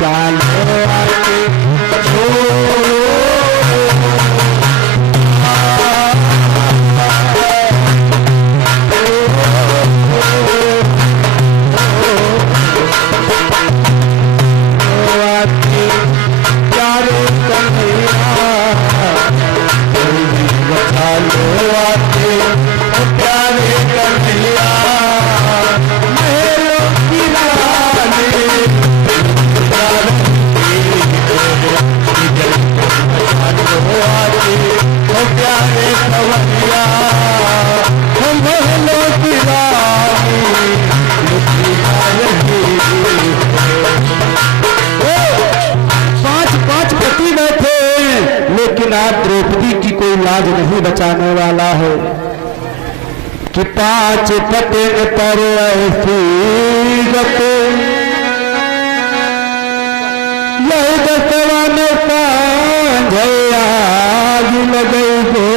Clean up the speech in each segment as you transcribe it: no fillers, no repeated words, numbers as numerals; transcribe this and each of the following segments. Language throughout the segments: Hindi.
बचा लो आके द्रौपदी की कोई लाज नहीं बचाने वाला है कि 5 पटेल पर ऐसी गते यही दसवा में सांझया लगई गो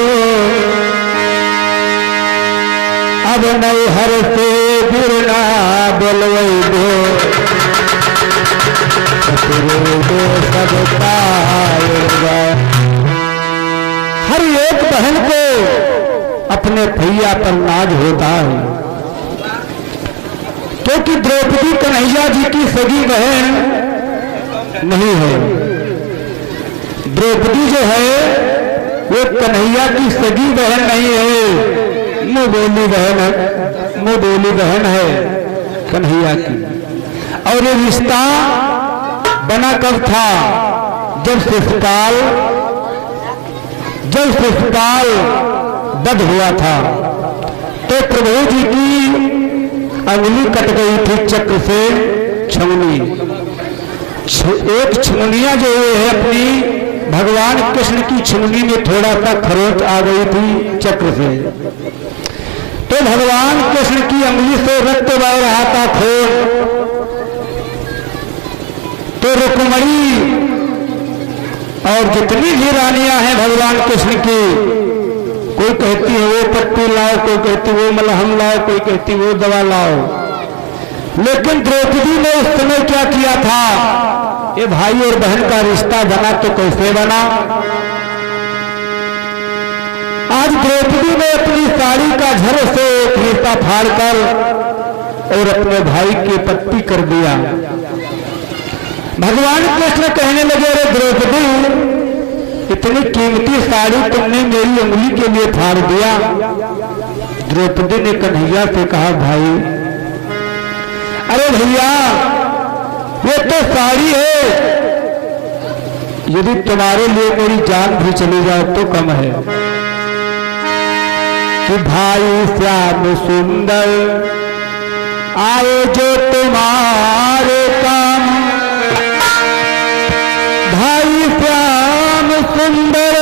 अब नहीं हर से बिरना बोलवई गो सब पाएगा। हर एक बहन को अपने भैया पर नाज होता है क्योंकि द्रौपदी कन्हैया जी की सगी बहन नहीं है। द्रौपदी जो है वो कन्हैया की सगी बहन नहीं है, मुंह बोली बहन है, मुंह बोली बहन है कन्हैया की। और ये रिश्ता बना कब था? जब शिशुपाल वध हुआ था तो प्रभु जी की अंगुली कट गई थी चक्र से छमुनी। एक छमुनिया जो है अपनी भगवान कृष्ण की छमुनी में थोड़ा सा खरोच आ गई थी चक्र से, तो भगवान कृष्ण की अंगुली से रक्त बह रहा था खून। तो रुक्मणी और जितनी भी रानियां हैं भगवान कृष्ण की, कोई कहती है वो पट्टी लाओ, कोई कहती वो मलहम लाओ, कोई कहती वो दवा लाओ। लेकिन द्रौपदी ने उस समय क्या किया था? ये भाई और बहन का रिश्ता बना तो कैसे बना? आज द्रौपदी ने अपनी साड़ी का झर से एक हिस्सा फाड़कर और अपने भाई की पट्टी कर दिया। भगवान कृष्ण कहने लगे, अरे द्रौपदी, इतनी कीमती साड़ी तुमने मेरी उंगली के लिए फाड़ दिया। द्रौपदी ने कन्हैया से कहा, भाई, अरे भैया, ये तो साड़ी है, यदि तुम्हारे लिए मेरी जान भी चली जाए तो कम है। कि भाई श्याम सुंदर आए जो तुम्हारे काम, भाई श्याम सुंदर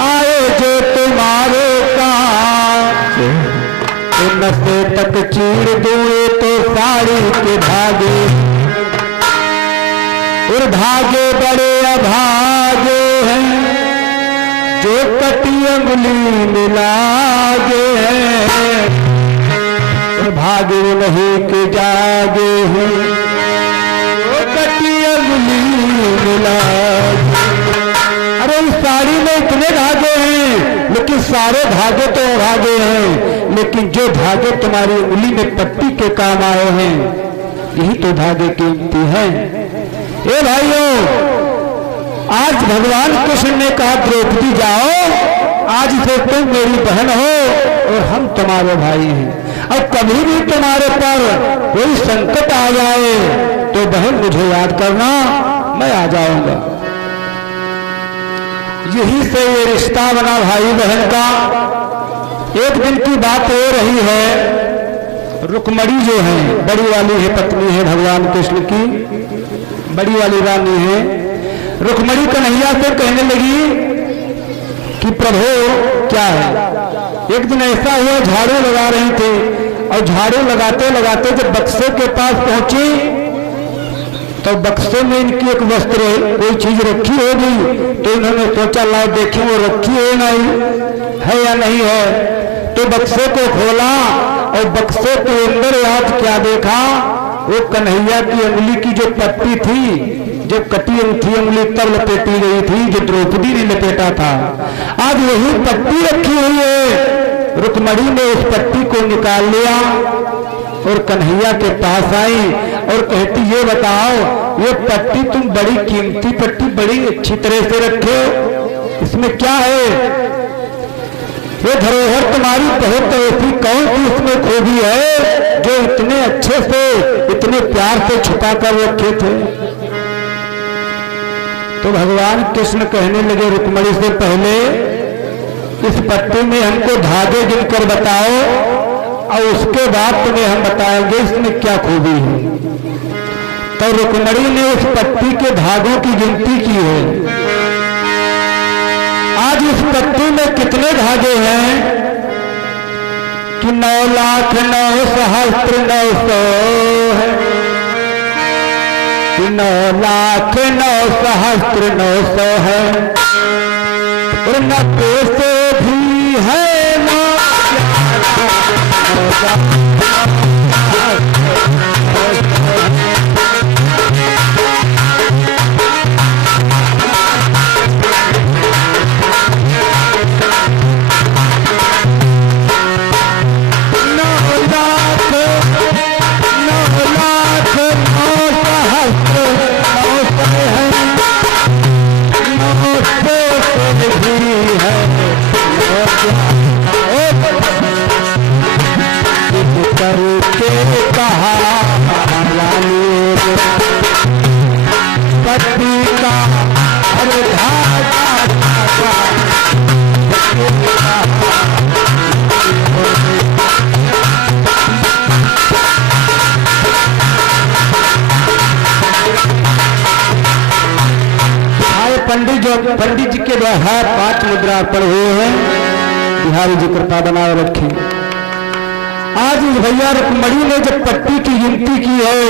आए जो तुम्हारे काम, नशे तक चीर दूए तो साड़ी के धागे, और धागे बड़े अभागे हैं जो कटी अंगुली मिलागे हैं, और भागे नहीं के जागे हैं जो कटी अंगुली मिलागे। अरे इस साड़ी में इतने धागे हैं, लेकिन सारे धागे तो धागे हैं, लेकिन जो धागे तुम्हारी उंगली में पट्टी के काम आए हैं, यही तो धागे कीमती हैं। ए भाइयों, आज भगवान कृष्ण ने कहा, द्रौपदी जाओ, आज से तुम मेरी बहन हो और हम तुम्हारे भाई हैं। और कभी भी तुम्हारे पर कोई संकट आ जाए तो बहन मुझे याद करना, मैं आ जाऊंगा। यही से ये रिश्ता बना भाई बहन का। एक दिन की बात हो रही है, रुक्मणी जो है, बड़ी वाली है, पत्नी है भगवान कृष्ण की, बड़ी वाली रानी है। रुक्मणी कन्हैया से कहने लगी कि प्रभु क्या है। एक दिन ऐसा हुआ, झाड़ू लगा रही थी और झाड़ू लगाते लगाते जब बक्से के पास पहुंची तो बक्से में इनकी एक वस्त्र कोई चीज रखी होगी, तो इन्होंने सोचा लाओ देखें वो रखी है नहीं है या नहीं है। तो बक्से को खोला और बक्से के अंदर आज क्या देखा वो कन्हैया की अंगुली की जो पट्टी थी, जो कटी थी अंगुली तब लपेटी गई थी, जो द्रौपदी ने लपेटा था, आज वही पट्टी रखी हुई है। रुक्मणी ने उस पट्टी को निकाल लिया और कन्हैया के पास आई और कहती, ये बताओ, ये पट्टी तुम बड़ी कीमती पट्टी बड़ी अच्छी तरह से रखे हो, इसमें क्या है? ये धरोहर तुम्हारी बहुत ऐसी कौन सी इसमें खूबी है जो इतने अच्छे से इतने प्यार से छुपा कर रखे थे? तो भगवान कृष्ण कहने लगे रुक्मणी से, पहले इस पट्टी में हमको धागे गिनकर बताओ और उसके बाद तुम्हें हम बताएंगे इसमें क्या खूबी है। तो रुक्मणी ने उस पट्टी के धागों की गिनती की है। आज इस पट्टी में कितने धागे हैं कि 9,09,900 है, कि 9,09,900 है, और 90 से भी है ना। पंडित जी के द्वारा 5 मुद्रा पढ़े हुए हैं, बिहारी जी कृपा बनाए रखें। आज इस भैया रुक्मणी ने जब पट्टी की गिनती की है,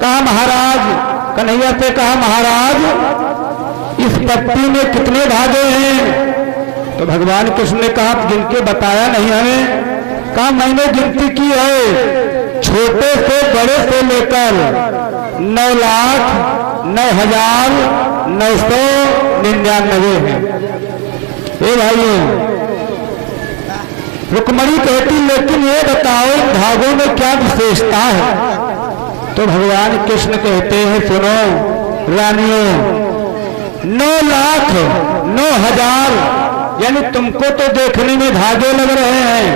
कहा महाराज, कन्हैया से कहा महाराज इस पट्टी में कितने धागे हैं? तो भगवान कृष्ण ने कहा गिन के बताया नहीं हमें। कहा मैंने गिनती की है, छोटे से बड़े से लेकर 9,09,999 है। ए भाइयों, रुक्मणी कहती लेकिन ये बताओ धागों में क्या विशेषता है? तो भगवान कृष्ण कहते हैं सुनो रानियों, 9,09,000 यानी तुमको तो देखने में धागे लग रहे हैं,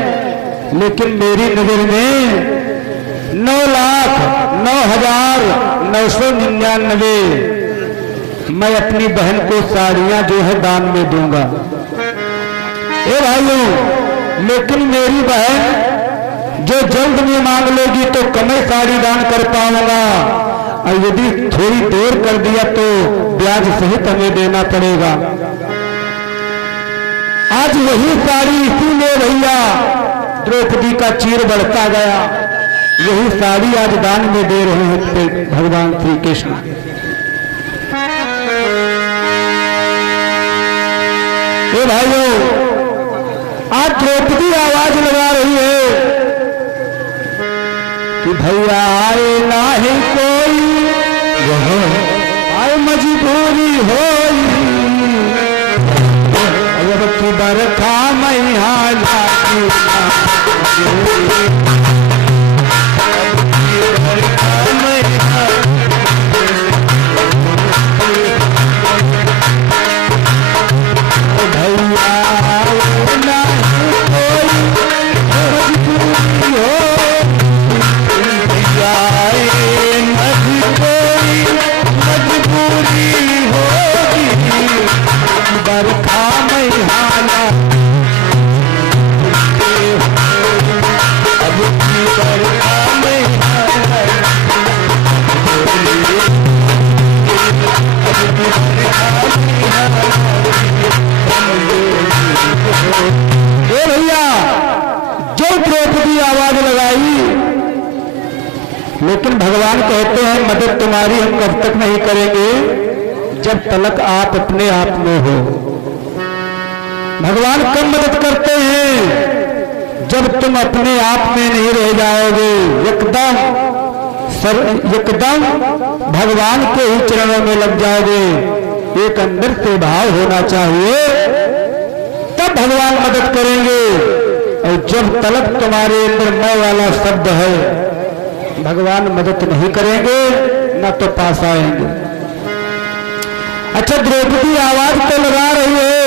लेकिन मेरी नजर में 9,09,999 मैं अपनी बहन को साड़ियां जो है दान में दूंगा। ए भाइयों, लेकिन मेरी बहन जो जल्द में मांग लेगी तो कम साड़ी दान कर पाऊंगा, और यदि थोड़ी देर कर दिया तो ब्याज सहित हमें देना पड़ेगा। आज वही साड़ी इसीलिए भैया द्रौपदी का चीर बढ़ता गया, यही साड़ी आज दान में दे रहे हैं भगवान श्री कृष्ण। ए भाइयों, आज द्रौपदी आवाज लगा रही है कि भैया आए ना ही कोई, आए मजबूरी होई, अब की बरखा मैया लागी लेकिन भगवान कहते हैं मदद तुम्हारी हम कब तक नहीं करेंगे जब तलक आप अपने आप में हो। भगवान कब मदद करते हैं जब तुम अपने आप में नहीं रह जाओगे, एकदम एकदम भगवान के ही चरणों में लग जाओगे। एक अंदर से भाव होना चाहिए, तब भगवान मदद करेंगे। और जब तलक तुम्हारे अंदर मैं वाला शब्द है, भगवान मदद नहीं करेंगे, न तो पास आएंगे। अच्छा, द्रौपदी आवाज तो लगा रही है,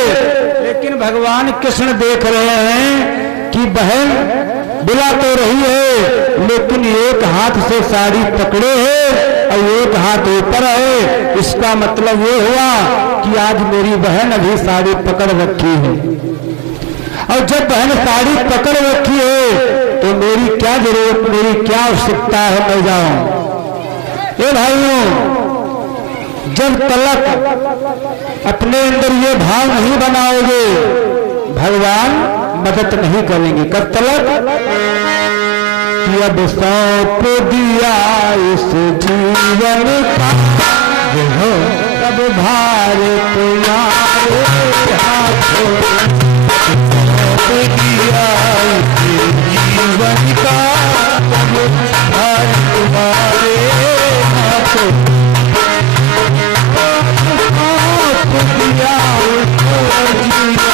लेकिन भगवान कृष्ण देख रहे हैं कि बहन बुला तो रही है, लेकिन एक हाथ से साड़ी पकड़े है और एक हाथ ऊपर है। इसका मतलब ये हुआ कि आज मेरी बहन अभी साड़ी पकड़ रखी है, और जब बहन साड़ी पकड़ रखी है तो मेरी क्या जरूरत, मेरी क्या आवश्यकता है मैं जाऊं। ये भाइयों, जब तलक अपने अंदर ये भाव नहीं बनाओगे, भगवान मदद नहीं करेंगे। कब तलक कि अब सौंप दिया इस जीवन का, तब भार तुम्हारे हाथों, सौंप दिया इस जीवन का, तब भार तुम्हारे हाथों, दिया जीवन,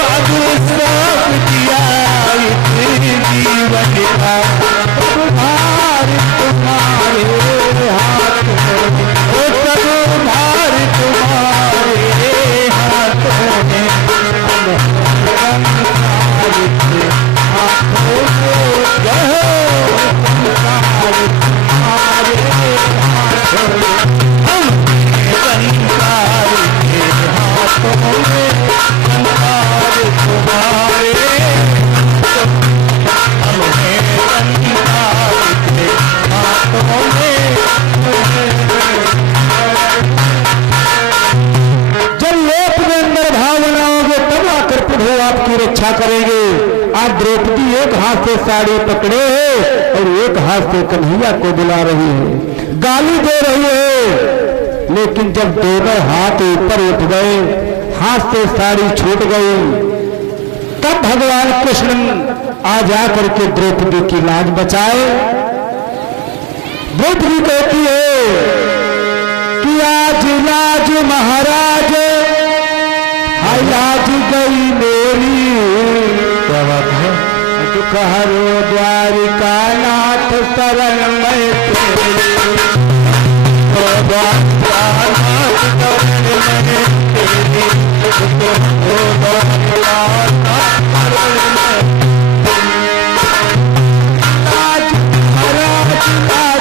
अब सब दिया जीवन का, भार तुम्हारे हाथों, सब भार तुम्हारे हाथों में, हाथों रक्षा करेंगे। आज द्रौपदी एक हाथ से साड़ी पकड़े है और एक हाथ से कन्हैया को बुला रही है, गाली दे रही है, लेकिन जब दोनों हाथ ऊपर उठ गए, हाथ से साड़ी छूट गई, तब भगवान कृष्ण आ जा करके द्रौपदी की लाज बचाए। द्रौपदी कहती है कि आज लाज महाराज, हाय लाज गई मेरी, दुख हरो द्वारिका नाथ शरण में तेरी, द्वारिका नाथ शरण में तेरी, दुख हरो द्वारिका नाथ शरण में लाज महाराज, लाज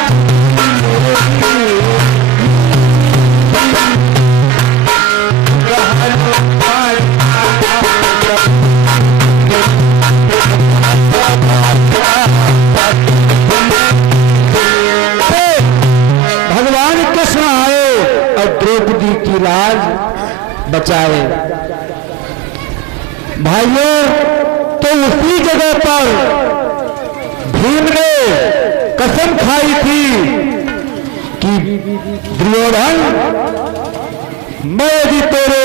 लाज बचाए। भाइयों, तो उसी जगह पर भीम ने कसम खाई थी कि दुर्योधन, मैं यदि तेरे